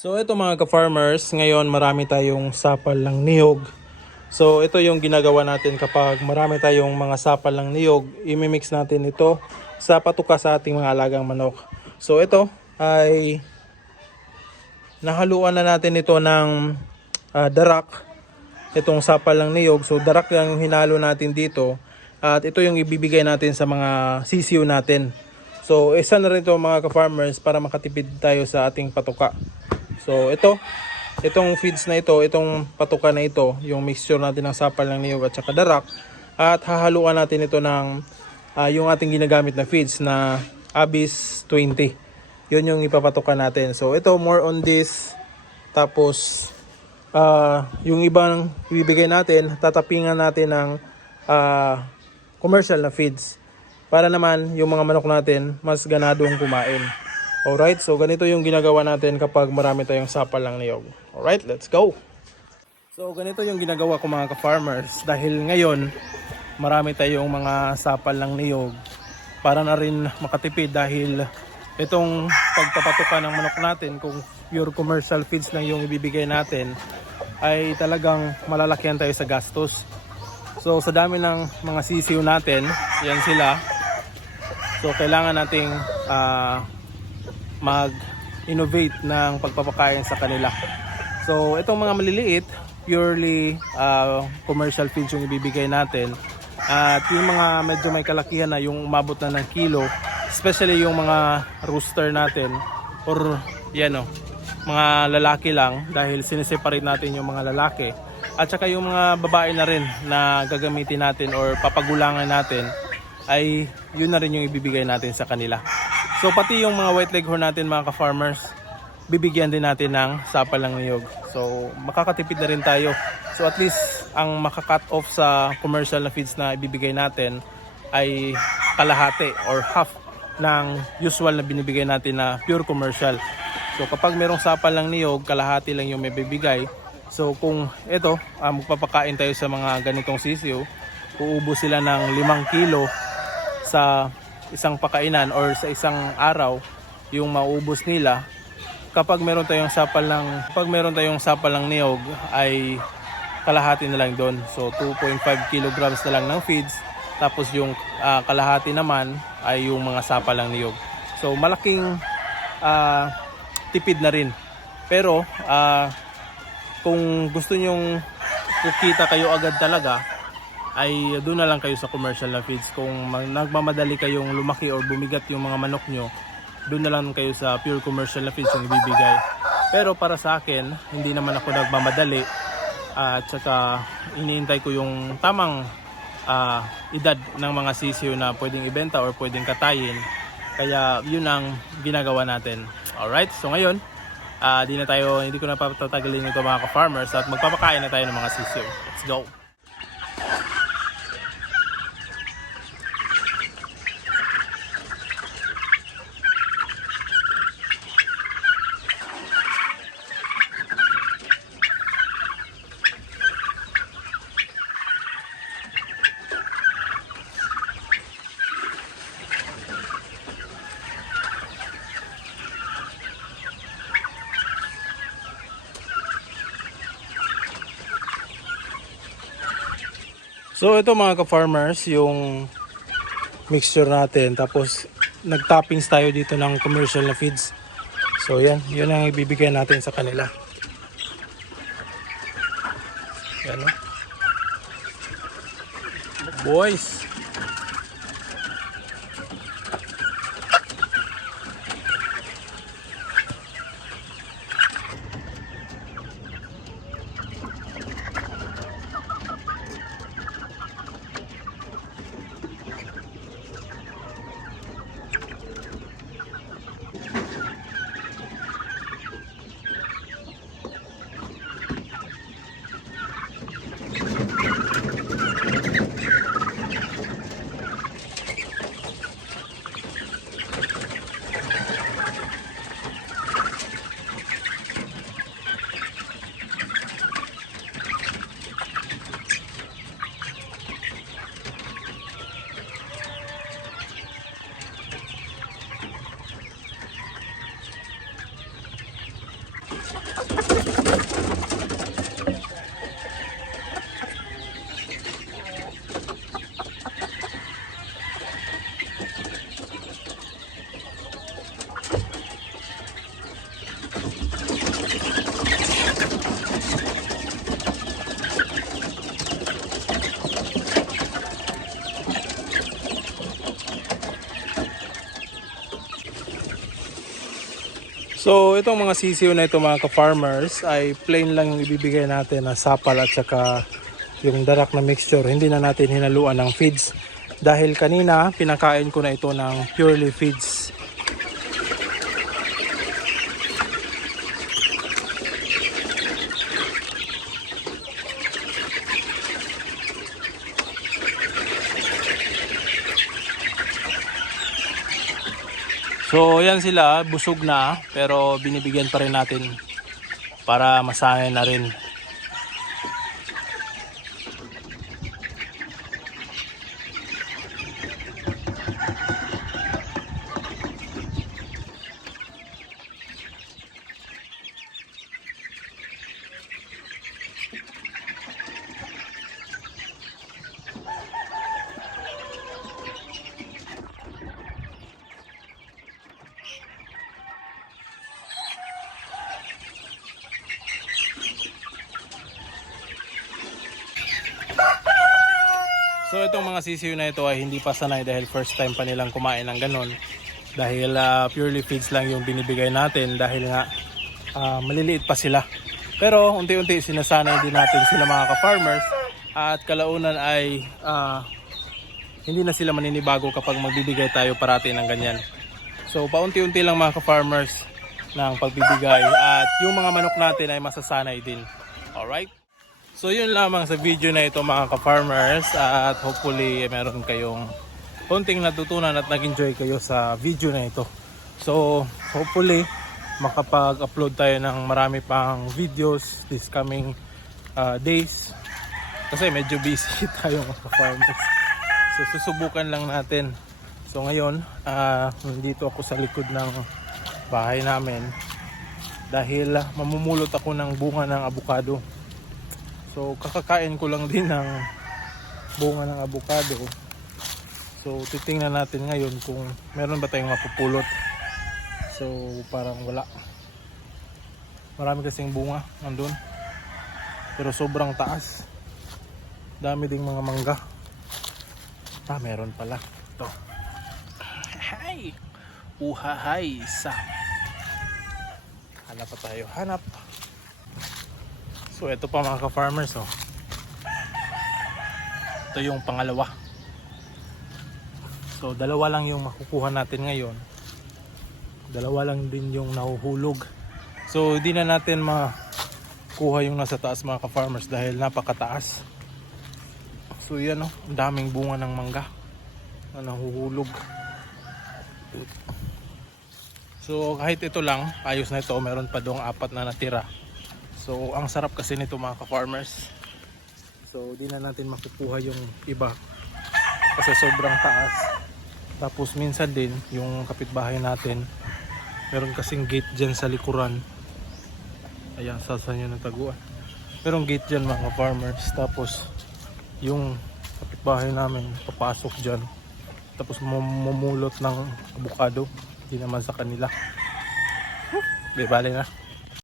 So ito mga ka-farmers, ngayon marami tayong sapal ng niyog. So ito yung ginagawa natin kapag marami tayong mga sapal ng niyog, imimix natin ito sa patuka sa ating mga alagang manok. So ito ay nahaluan na natin ito ng ah, darak, itong sapal ng niyog. So darak lang yung hinalo natin dito at ito yung ibibigay natin sa mga sisiyo natin. So isa na rin ito mga ka-farmers para makatipid tayo sa ating patuka. So ito, itong feeds na ito, itong patuka na ito, yung mixture natin ng sapal ng niyog at saka darak at hahaluan natin ito ng ah, yung ating ginagamit na feeds na Abyss 20. Yun yung ipapatuka natin. So ito more on this tapos ah, yung ibang ibibigay natin, tatapingan natin ng ah, commercial na feeds para naman yung mga manok natin mas ganadong kumain. Alright, so ganito yung ginagawa natin kapag marami tayong sapal ng niyog. Alright, let's go! So ganito yung ginagawa ko mga ka-farmers dahil ngayon marami tayong mga sapal ng niyog para na rin makatipid dahil itong pagpapatuka ng manok natin kung pure commercial feeds lang yung ibibigay natin ay talagang malalakihan tayo sa gastos. So sa dami ng mga sisiw natin, yan sila. So kailangan nating ah, mag-innovate ng pagpapakain sa kanila. So itong mga maliliit, purely ah, commercial feeds yung ibibigay natin. At yung mga medyo may kalakihan na yung umabot na ng kilo, especially yung mga rooster natin or yan o, mga lalaki lang dahil sineseparate natin yung mga lalaki. At saka yung mga babae na rin na gagamitin natin or papagulangan natin ay yun na rin yung ibibigay natin sa kanila. So pati yung mga white leghorn natin mga ka-farmers, bibigyan din natin ng sapal ng niyog. So makakatipid na rin tayo. So at least ang makakat off sa commercial na feeds na ibibigay natin ay kalahati or half ng usual na binibigay natin na pure commercial. So kapag merong sapal ng niyog, kalahati lang yung may bibigay. So kung ito, ah, magpapakain tayo sa mga ganitong sisiyo, uubos sila ng 5 kilo sa isang pakainan or sa isang araw yung maubos nila. Kapag meron tayong sapal ng kapag meron tayong sapal ng niyog ay kalahati na lang doon. So 2.5 kilograms na lang ng feeds. Tapos yung ah, kalahati naman ay yung mga sapal ng niyog. So malaking ah, tipid na rin. Pero ah, kung gusto nyong kukita kayo agad talaga ay doon na lang kayo sa commercial na feeds. Kung nagmamadali kayong lumaki or bumigat yung mga manok nyo, doon na lang kayo sa pure commercial na feeds yung ibibigay. Pero para sa akin, hindi naman ako nagmamadali at saka iniintay ko yung tamang ah, edad ng mga sisiyo na pwedeng ibenta or pwedeng katayin. Kaya yun ang ginagawa natin. Alright, so ngayon, ah, di na tayo, hindi ko na patatagalin ito mga ka-farmers at magpapakain na tayo ng mga sisiyo. Let's go! So ito mga ka-farmers, yung mixture natin. Tapos nag-toppings tayo dito ng commercial na feeds. So yan, yun ang ibibigay natin sa kanila. Yan o. Boys! So itong mga sisiw na ito mga ka-farmers ay plain lang yung ibibigay natin na sapal at saka yung darak na mixture. Hindi na natin hinaluan ng feeds dahil kanina pinakain ko na ito ng purely feeds. So yan sila, busog na pero binibigyan pa rin natin para masanay na rin. So itong mga sisiw na ito ay hindi pa sanay dahil first time pa nilang kumain ng ganon. Dahil ah, purely feeds lang yung binibigay natin dahil nga ah, maliliit pa sila. Pero unti-unti sinasanay din natin sila mga ka-farmers at kalaunan ay ah, hindi na sila maninibago kapag magbibigay tayo parati ng ganyan. So paunti-unti lang mga ka-farmers ng pagbibigay at yung mga manok natin ay masasanay din. Alright? So yun lamang sa video na ito mga ka-farmers at hopefully eh, meron kayong konting natutunan at nag-enjoy kayo sa video na ito. So hopefully makapag-upload tayo ng marami pang videos this coming uh, days kasi medyo busy tayo mga ka-farmers. So susubukan lang natin. So ngayon, uh, nandito ako sa likod ng bahay namin dahil uh, mamumulot ako ng bunga ng abukado. So kakakain ko lang din ng bunga ng avocado. So titingnan natin ngayon kung meron ba tayong mapupulot. So parang wala. Marami kasing bunga nandun. Pero sobrang taas. Dami ding mga mangga. Ah, meron pala. Ito. Hay! Uhahay sa. Hanap pa tayo. Hanap. So ito pa mga ka-farmers oh. Ito yung pangalawa. So dalawa lang yung makukuha natin ngayon. Dalawa lang din yung nahuhulog. So hindi na natin makuha yung nasa taas mga ka-farmers dahil napakataas. So yan oh, daming bunga ng mangga na nahuhulog. So kahit ito lang, ayos na ito, meron pa doong apat na natira. So, ang sarap kasi nito mga ka-farmers. So, di na natin makukuha yung iba kasi sobrang taas. Tapos minsan din yung kapitbahay natin, meron kasing gate dyan sa likuran. Ayan, sasa nyo nataguan. Merong gate dyan mga farmers. Tapos, yung kapitbahay namin, papasok dyan. Tapos, mamumulot ng abukado. Hindi naman sa kanila. Di na.